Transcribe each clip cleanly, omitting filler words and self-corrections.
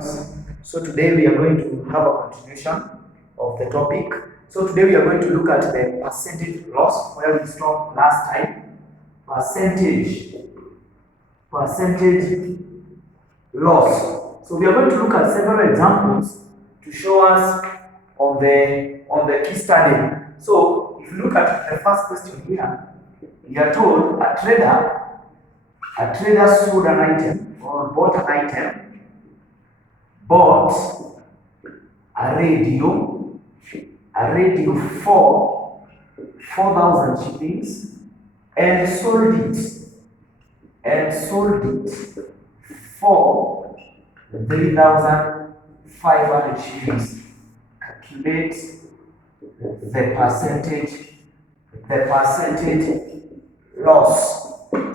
So today we are going to have a continuation of the topic. So today we are going to look at the percentage loss where we stopped last time. Percentage loss. So we are going to look at several examples to show us on the case study. So if you look at the first question here, we are told a trader sold an item or bought an item, bought a radio for 4,000 shillings and sold it for 3,500 shillings. Calculate the percentage loss.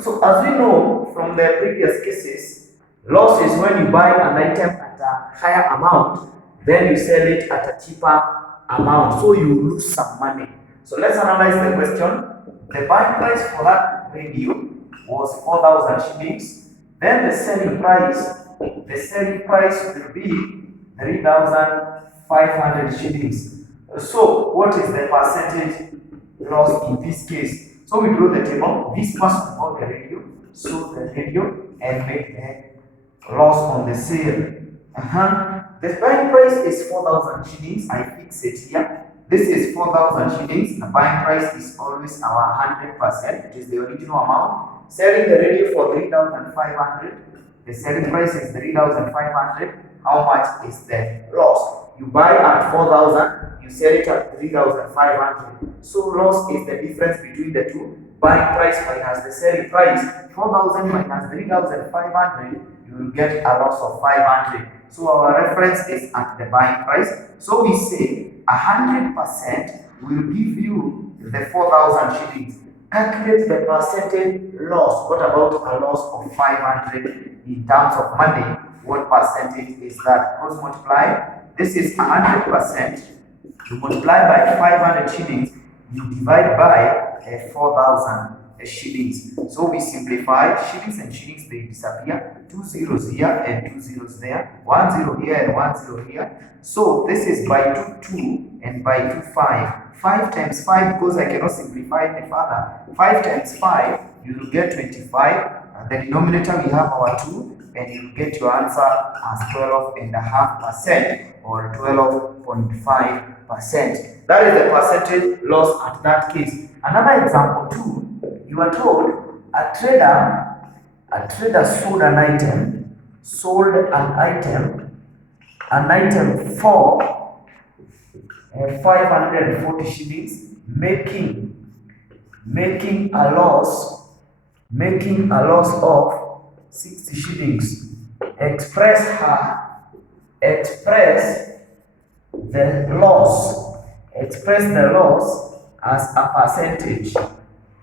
So as we know from the previous cases, loss is when you buy an item at a higher amount, then you sell it at a cheaper amount, so you lose some money. So let's analyze the question. The buying price for that radio was 4,000 shillings. Then the selling price will be 3,500 shillings. So what is the percentage loss in this case? So we draw the table. This person bought the radio, sold the radio, and made a loss on the sale. The buying price is 4,000 shillings. I fix it here. This is 4,000 shillings. The buying price is always our 100%, which is the original amount. Selling the radio for 3,500. The selling price is 3,500. How much is the loss? You buy at 4,000, you sell it at 3,500. So loss is the difference between the two. Buying price minus the selling price. 4,000 minus 3,500, you will get a loss of 500. So our reference is at the buying price. So we say 100% will give you the 4,000 shillings. Calculate the percentage loss. What about a loss of 500 in terms of money? What percentage is that? Cross multiply. This is 100%. You multiply by 500 shillings. You divide by 4,000 shillings. So we simplify. Shillings and shillings, they disappear. 2 zeros here and 2 zeros there. 1 0 here and 1 0 here. So this is by 2 2 and by 2 5. 5 times 5, because I cannot simplify it further. 5 times 5, you will get 25. The denominator, we have our 2, and you will get your answer as 12.5% or 12.5%. That is the percentage loss at that case. Another example too, you are told a trader sold an item for 540 shillings, making a loss of 60 shillings. Express the loss as a percentage.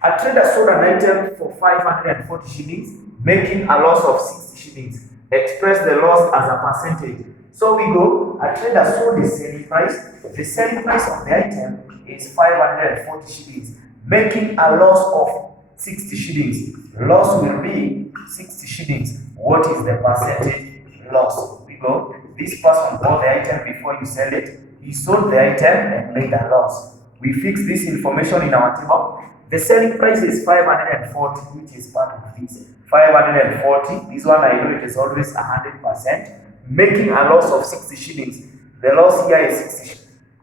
A trader sold an item for 540 shillings, making a loss of 60 shillings. Express the loss as a percentage. So we go, a trader sold the selling price. The selling price of the item is 540 shillings, making a loss of 60 shillings. Loss will be 60 shillings. What is the percentage loss? We go, this person bought the item before you sell it. He sold the item and made a loss. We fix this information in our table. The selling price is 540, which is part of this. 540, this one I know it is always 100%, making a loss of 60 shillings. The loss here is 60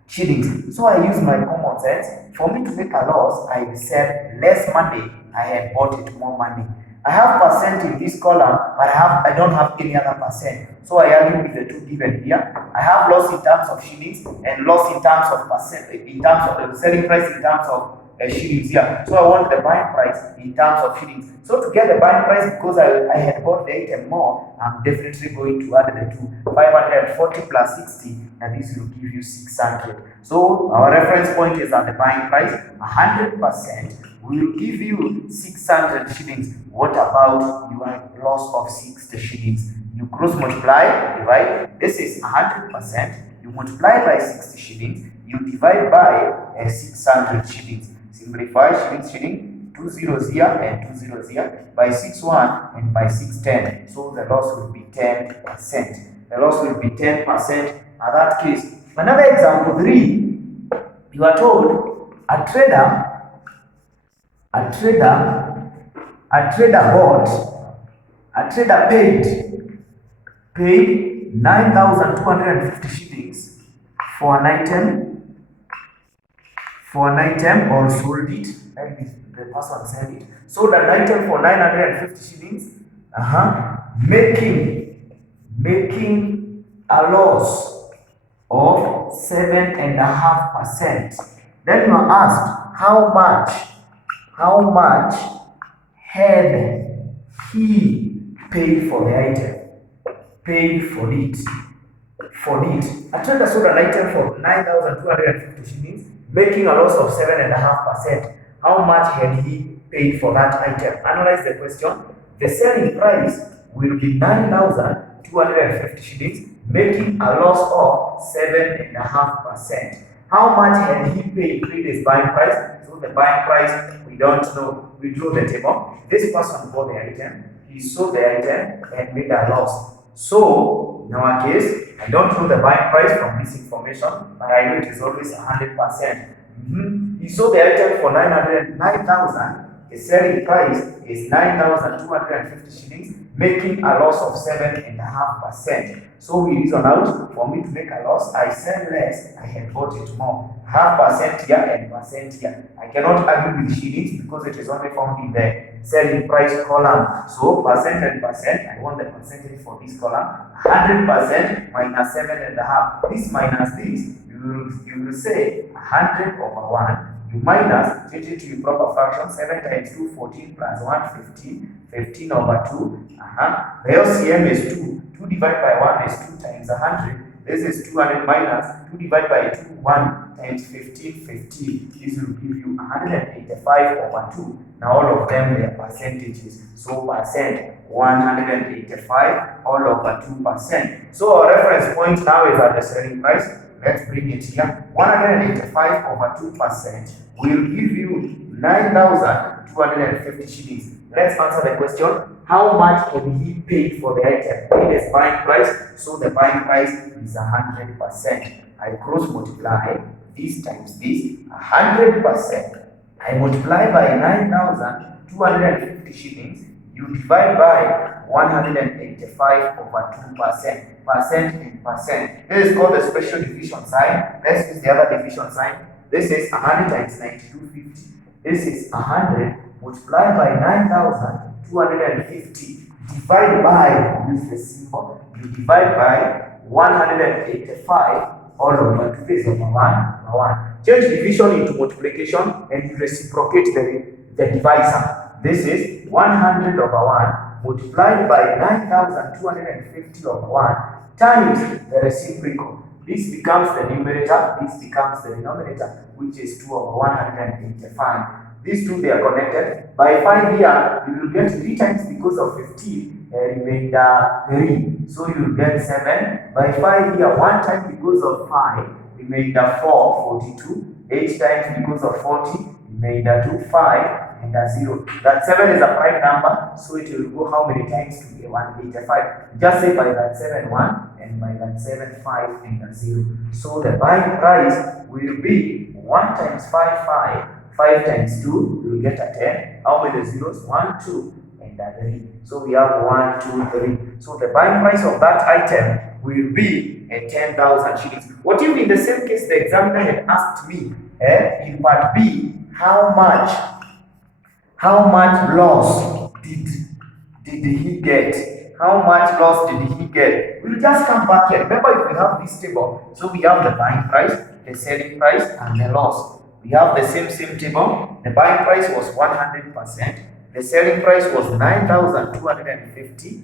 shillings. So I use my common sense. For me to make a loss, I will sell less money. I had bought it more money. I have percent in this column, but I don't have any other percent. So I argue with the two given here. I have loss in terms of shillings and loss in terms of percent, in terms of the selling price in terms of shillings here. So I want the buying price in terms of shillings. So to get the buying price, because I had bought the item more, I'm definitely going to add the two. 540 plus 60, and this will give you 600. So our reference point is at the buying price. 100% will give you 600 shillings. What about your loss of 60 shillings? You cross multiply, divide. This is 100%. You multiply by 60 shillings. You divide by 600 shillings. Simplify shilling, 2 zeros here and 2 zeros here, by 6 1 and by 6 10. So the loss will be 10%. the loss will be 10% in that case. Another example 3, you are told a trader paid 9,250 shillings for an item or sold it, and the person sell it. Sold an item for 950 shillings, making a loss of 7.5%. Then you are asked how much had he paid for the item, paid for it. A trader sold an item for 9,250 shillings, making a loss of 7.5%. How much had he paid for that item? Analyze the question. The selling price will be 9,250 shillings, making a loss of 7.5%. How much had he paid his buying price? So the buying price, we don't know. We drew the table. This person bought the item, he sold the item and made a loss. So in our case, I don't know the buying price from this information, but I know it is always 100%. He sold the item for 9,000. The selling price is 9,250 shillings, making a loss of 7.5%. So we reason out, for me to make a loss, I sell less, I had bought it more. 0.5% here and percent here. I cannot argue with shillings because it is only found in the selling price column. So percent and percent, I want the percentage for this column. 100% minus 7.5. This minus this, you will say 100 over 1. You minus, change it to your proper fraction, 7 times 2, 14 plus 1, 15, 15 over 2. The LCM is 2. 2 divided by 1 is 2 times 100. This is 200 minus 2 divided by 2, 1 times 15, 15. This will give you 185 over 2. Now all of them, they are percentages. So percent, 185, all over 2%. So our reference point now is at the selling price. Let's bring it here. 185 over 2% will give you 9,250 shillings. Let's answer the question. How much can he pay for the item? It is buying price, so the buying price is 100%. I cross multiply this times this, 100%. I multiply by 9,250 shillings. You divide by 185 over 2%. Percent and percent. This is called the special division sign. Let's use the other division sign. This is 100 times 9250. This is 100 multiplied by 9,250. Divide by, use the symbol. You divide by 185 all over 2 is over 1. Change division into multiplication and you reciprocate the divisor. This is 100 over 1 multiplied by 9,250 over 1 times the reciprocal. This becomes the numerator, this becomes the denominator, which is 2 over 185. These two, they are connected. By 5 here, you will get 3 times because of 15, remainder 3. So you will get 7. By 5 here, 1 time because of 5, remainder 4, 42. 8 times because of 40, remainder 2, 5. And a 0. That 7 is a prime number, so it will go how many times to be 185? Just say by that 7 1 and by that 7 5 and a 0. So the buying price will be 1 times 5 5. 5 times 2, you will get a 10. How many zeros? 1 2 and a 3. So we have 1 2 3. So the buying price of that item will be 10,000 shillings. What if in the same case the examiner had asked me in part B, how much loss did he get? How much loss did he get? We'll just come back here. Remember, if we have this table, so we have the buying price, the selling price, and the loss. We have the same table. The buying price was 100%. The selling price was 9,250.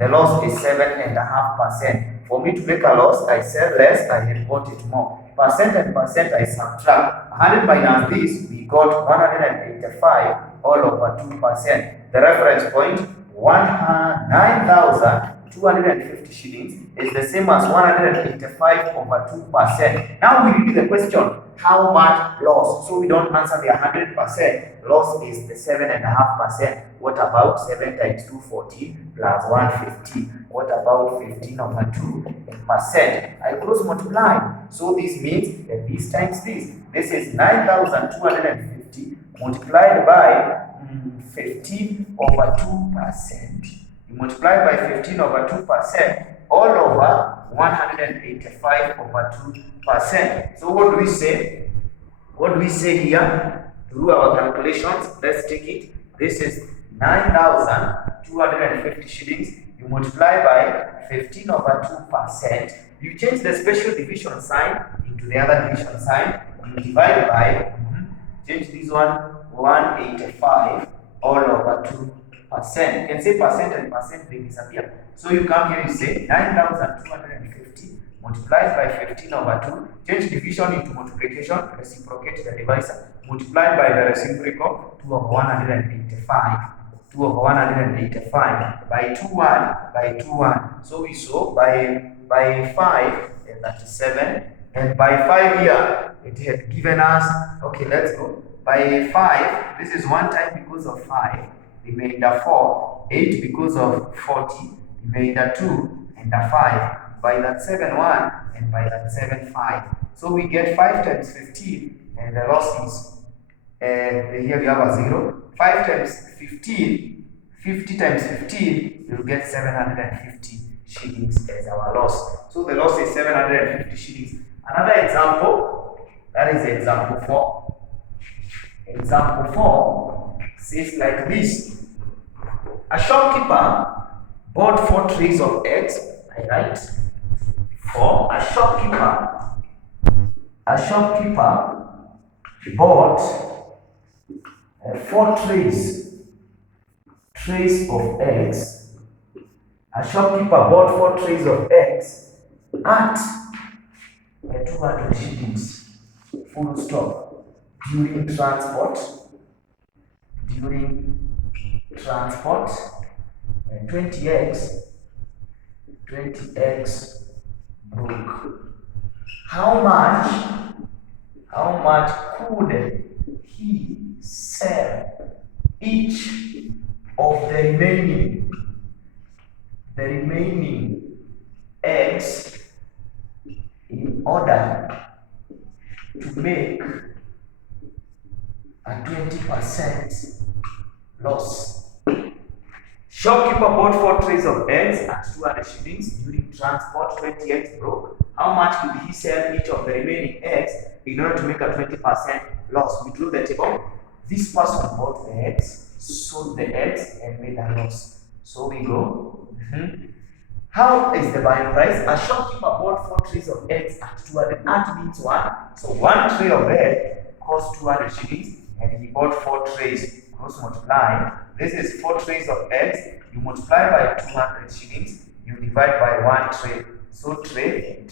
The loss is 7.5%. For me to make a loss, I sell less, I had bought it more. Percent and percent, I subtract. 100 minus this, we got 185 all over 2%. The reference point, 9,250 shillings is the same as 185 over 2%. Now we read the question, how much loss? So we don't answer the 100%. Loss is the 7.5%. What about 7 times 2, 14, plus 1, 15? What about 15 over 2 in percent? I cross multiply. So this means that this times this. This is 9,250 multiplied by 15 over 2%. You multiply by 15 over 2%, all over 185 over 2%. So what do we say? What do we say here? Through our calculations, let's take it. This is 9,250 shillings. You multiply by 15 over 2%. You change the special division sign into the other division sign. You divide by, change this one, 185 all over 2%. You can say percent and percent, they disappear. So you come here, you say 9,250 multiplied by 15 over 2. Change division into multiplication, reciprocate the divisor. Multiplied by the reciprocal, 2 over 185. 2 over 185 by 2 1 by 2 1. So we saw by 5 37, and by 5 here it had given us, okay, let's go. By 5, this is 1 time because of 5, remainder 4, 8 because of 40, remainder 2, and a 5. By that 7 1, and by that 7 5. So we get 5 times 15, and the loss is here we have a 0. 5 times 15, 50 times 15, you'll get 750 shillings as our loss. So the loss is 750 shillings. Another example, that is example 4. Example 4 says like this. A shopkeeper bought 4 trays of eggs. I write for a shopkeeper bought 4 trays of eggs. A shopkeeper bought 4 trays of eggs at 200 shillings. Full stop. During transport, 20 eggs broke. How much could he sell each of the remaining eggs in order to make a 20% loss? Shopkeeper bought 4 trays of eggs at 200 shillings. During transport, 20 eggs broke. How much could he sell each of the remaining eggs in order to make a 20% loss? We drew the table. This person bought the eggs, sold the eggs, and made a loss. So we go. How is the buying price? A shopkeeper bought 4 trays of eggs at 200. At means 1. So 1 tray of egg cost 200 shillings, and he bought 4 trays. Cross multiply. This is 4 trays of eggs. You multiply by 200 shillings. You divide by 1 tray. So tray.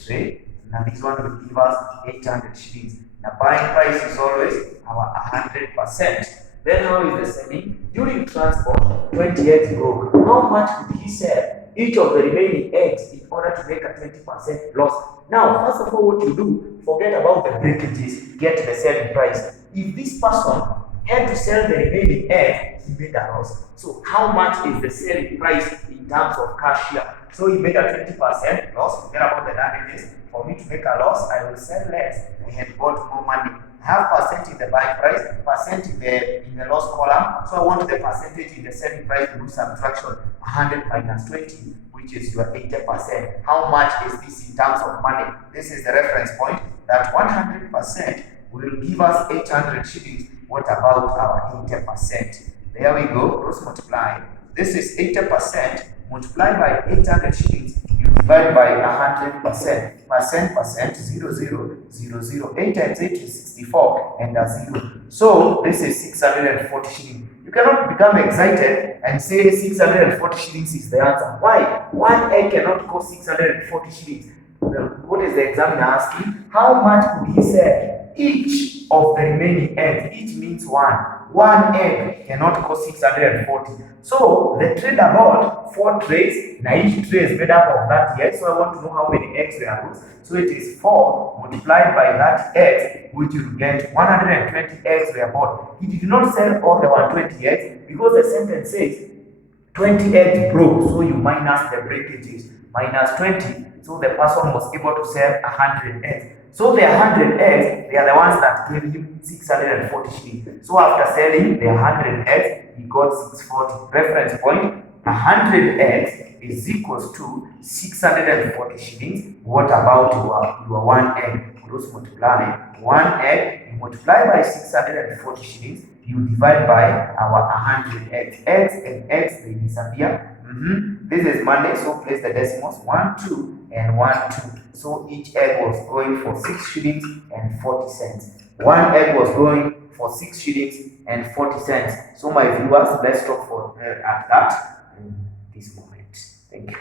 Now this one will give us 800 shillings. Now buying price is always our 100%. Then how is the selling? During transport, 20 eggs broke. How much could he sell each of the remaining eggs in order to make a 20% loss? Now, first of all, what you do, forget about the breakages, get the selling price. If this person had to sell the remaining egg, he made a loss. So how much is the selling price in terms of cash here? So he made a 20% loss. Forget about the damages. For me to make a loss, I will sell less. I had bought more money. I have percent in the buying price, percent in the loss column. So I want the percentage in the selling price to do subtraction. 100 minus 20, which is your 80%. How much is this in terms of money? This is the reference point. That 100% will give us 800 shillings. What about our 80%? There we go, cross multiply. This is 80% multiplied by 800 shillings. You divide by 100%. Percent, 0, 0, 0, 0. 8 times 8 is 64 and a 0. So this is 640 shillings. You cannot become excited and say 640 shillings is the answer. Why? 1 egg cannot cost 640 shillings. What is the examiner asking? How much could he sell each of the remaining eggs? Each means 1. one egg cannot cost 640. So the trader bought 4 trays. Now each tray is made up of 30 eggs. So I want to know how many eggs there are. So it is 4 multiplied by that eggs, which will get 120 eggs were bought. He did not sell all the 120 eggs because the sentence says 20 eggs broke. So you minus the breakages, minus 20. So the person was able to sell 100 eggs. So the 100 eggs, they are the ones that gave him 640 shillings. So after selling the 100 eggs, he got 640. Reference point, 100 eggs is equals to 640 shillings. What about your 1 egg? Cross multiply. 1 egg, you multiply by 640 shillings. You divide by our 100 eggs. Eggs and eggs, they disappear. This is Monday, so place the decimals 1, 2, and 1, 2. So each egg was going for 6 shillings and 40 cents. 1 egg was going for 6 shillings and 40 cents. So my viewers, let's stop for at that in this moment. Thank you.